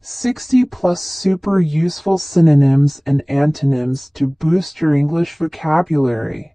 60 plus super useful synonyms and antonyms to boost your English vocabulary.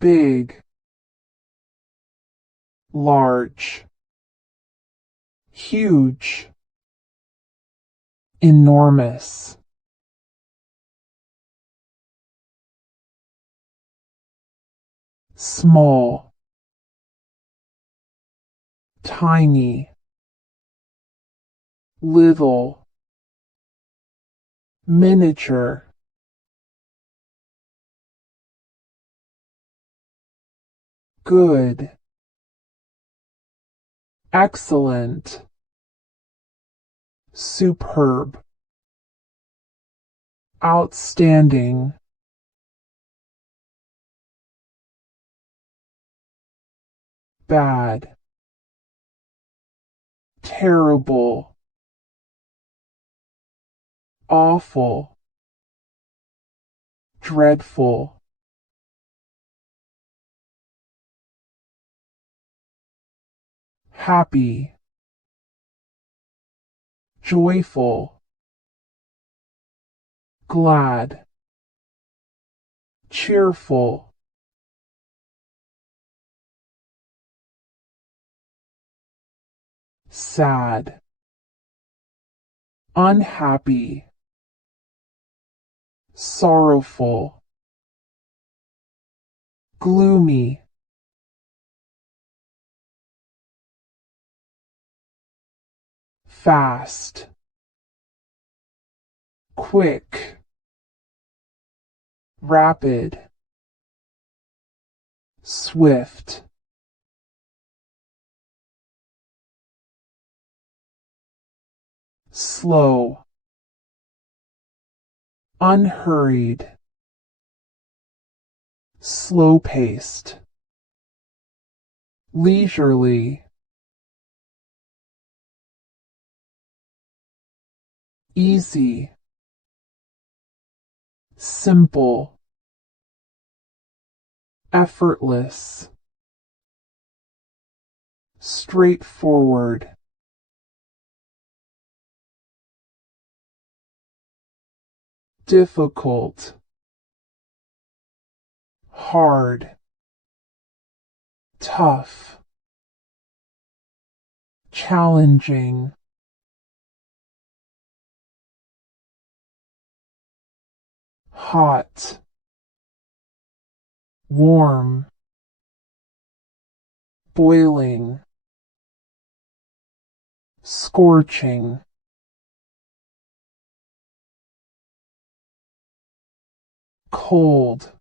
Big, large, huge, enormous, small, tiny, little, miniature, good, excellent, superb, outstanding, bad, terrible, awful, dreadful, happy, joyful, glad, cheerful, sad, unhappy, sorrowful, gloomy, fast, quick, rapid, swift, slow, unhurried, slow-paced, leisurely, easy, simple, effortless, straightforward, difficult, hard, tough, challenging, hot, warm, boiling, scorching, cold,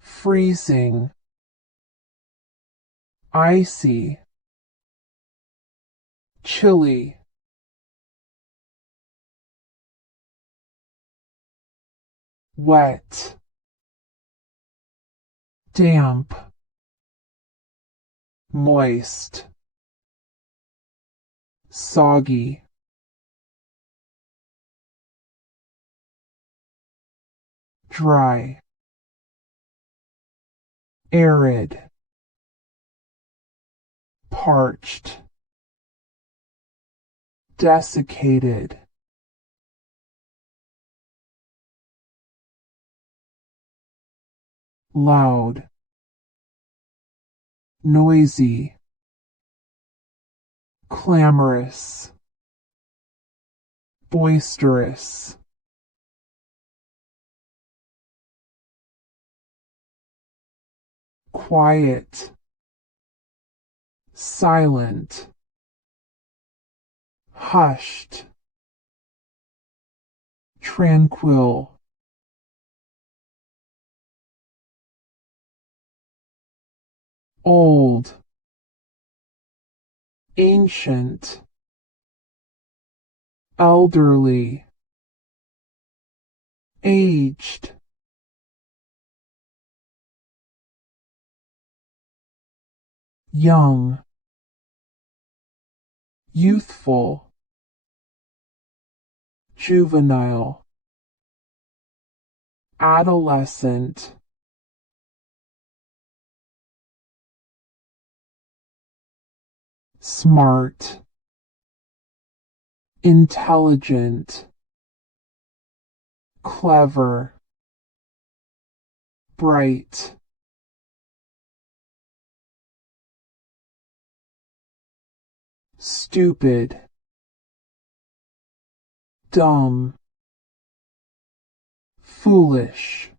freezing, icy, chilly, wet, damp, moist, soggy, dry, arid, parched, desiccated, loud, noisy, clamorous, boisterous, quiet, silent, hushed, tranquil, old, ancient, elderly, aged, young, youthful, juvenile, adolescent, smart, intelligent, clever, bright, stupid, dumb, foolish,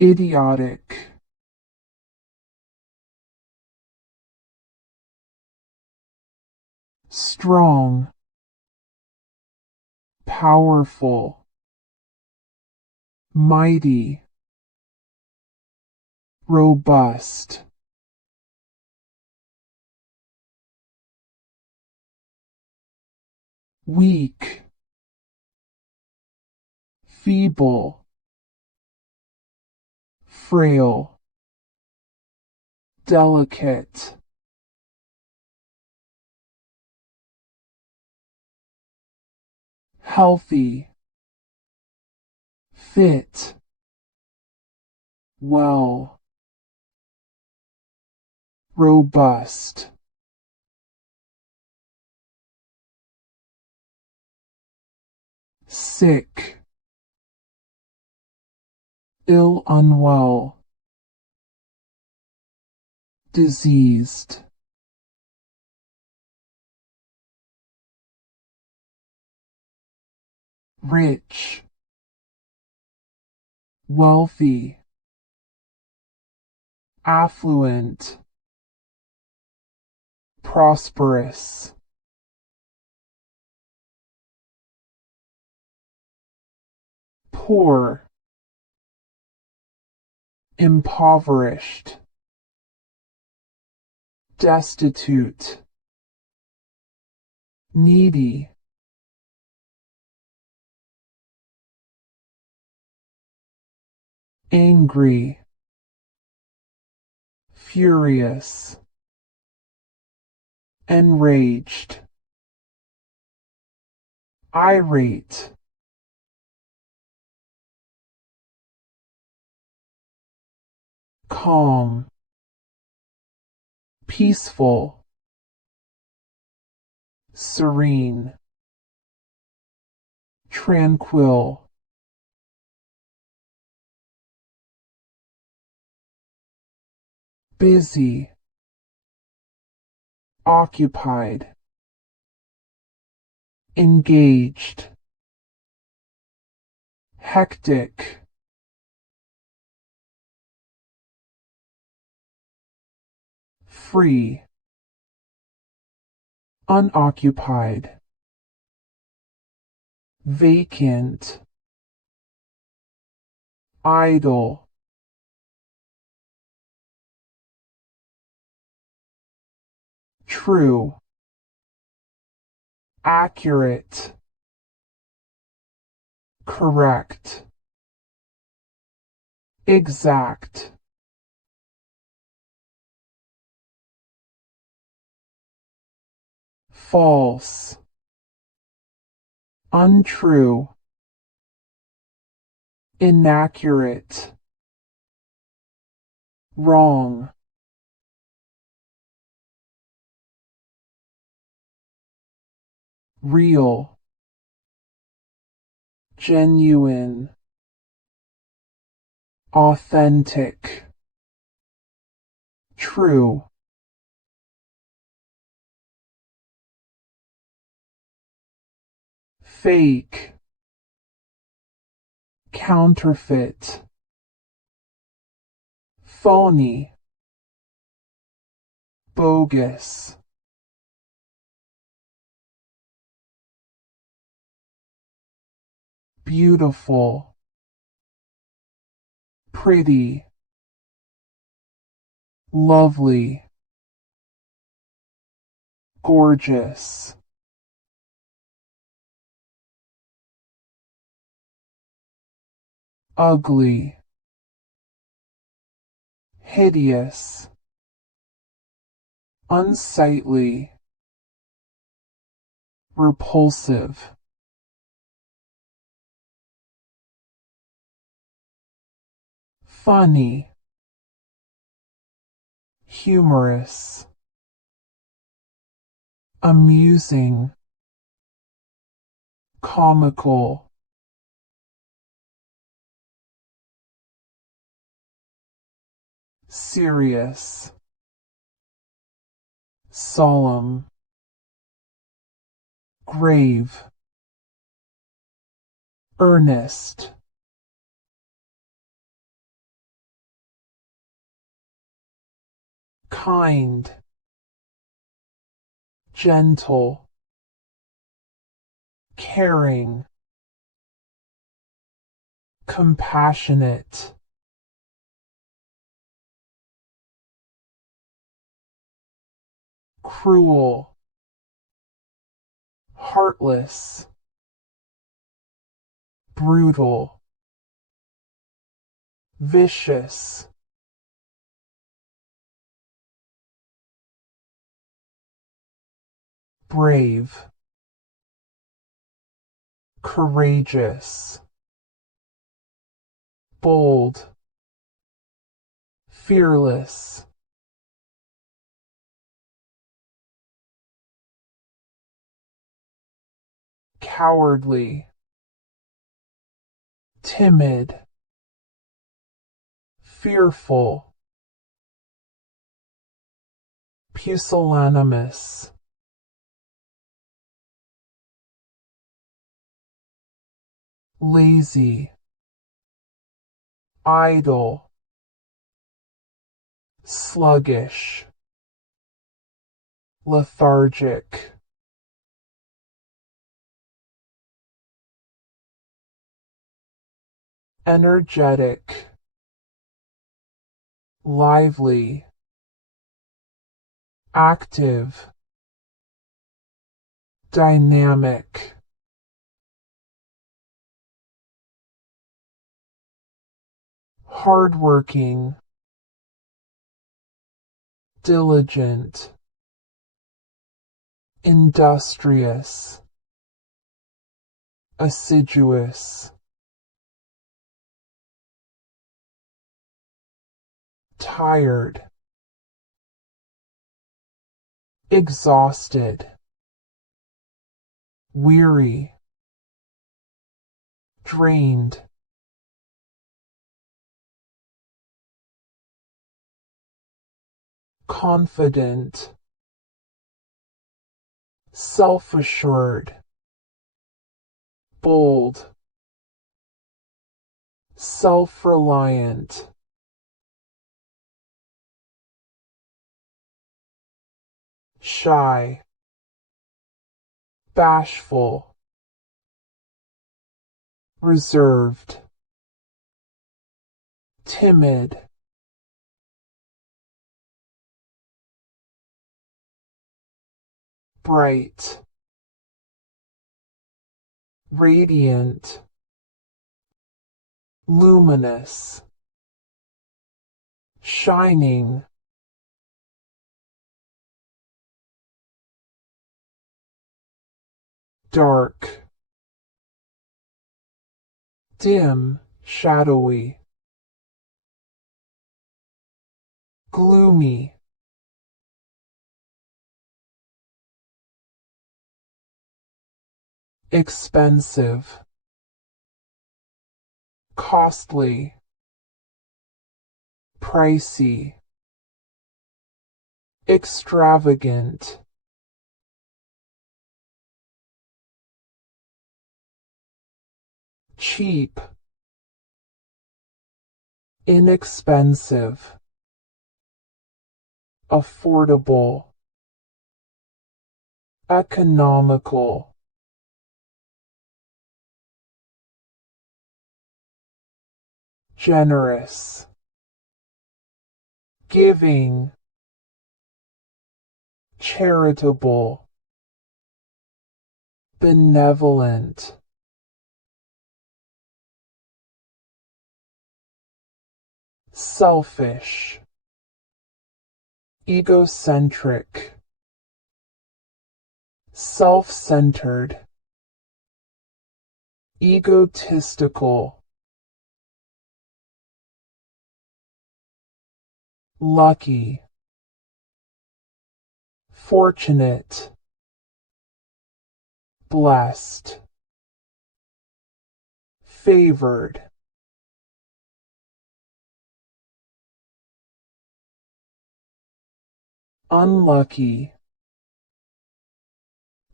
idiotic, strong, powerful, mighty, robust, weak, feeble, frail, delicate, healthy, fit, well, robust, sick, ill, unwell, diseased, rich, wealthy, affluent, prosperous, poor, impoverished, destitute, needy, angry, furious, enraged, irate, calm, peaceful, serene, tranquil, busy, occupied, engaged, hectic, free, unoccupied, vacant, idle, true, accurate, correct, exact, false, untrue, inaccurate, wrong, real, genuine, authentic, true, fake, counterfeit, phony, bogus, beautiful, pretty, lovely, gorgeous, ugly, hideous, unsightly, repulsive, funny, humorous, amusing, comical, serious, solemn, grave, earnest, kind, gentle, caring, compassionate, cruel, heartless, brutal, vicious, brave, courageous, bold, fearless, cowardly, timid, fearful, pusillanimous, lazy, idle, sluggish, lethargic, energetic, lively, active, dynamic, hardworking, diligent, industrious, assiduous, tired, exhausted, weary, drained, confident, self-assured, bold, self-reliant, shy, bashful, reserved, timid, bright, radiant, luminous, shining, dark, dim, shadowy, gloomy, expensive, costly, pricey, extravagant, cheap, inexpensive, affordable, economical, generous, giving, charitable, benevolent, selfish, egocentric, self-centered, egotistical, lucky, fortunate, blessed, favored, unlucky,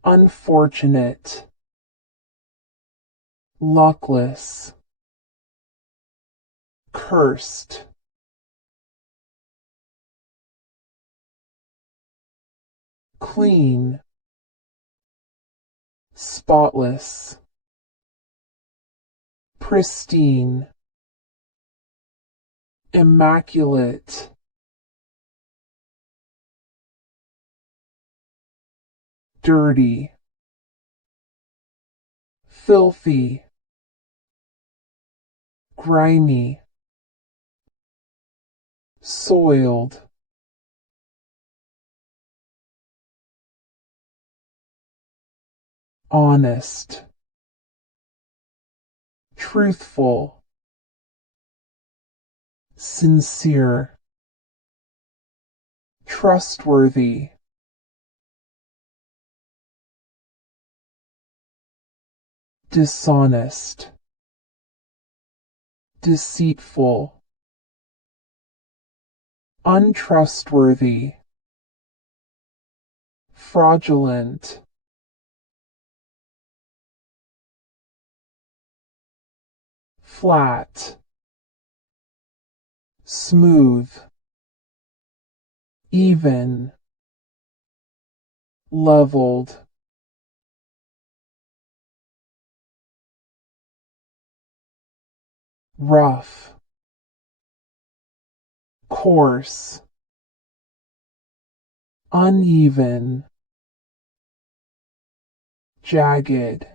unfortunate, luckless, cursed, clean, spotless, pristine, immaculate, dirty, filthy, grimy, soiled, honest, truthful, sincere, trustworthy, dishonest, deceitful, untrustworthy, fraudulent, flat, smooth, even, leveled, rough, coarse, uneven, jagged,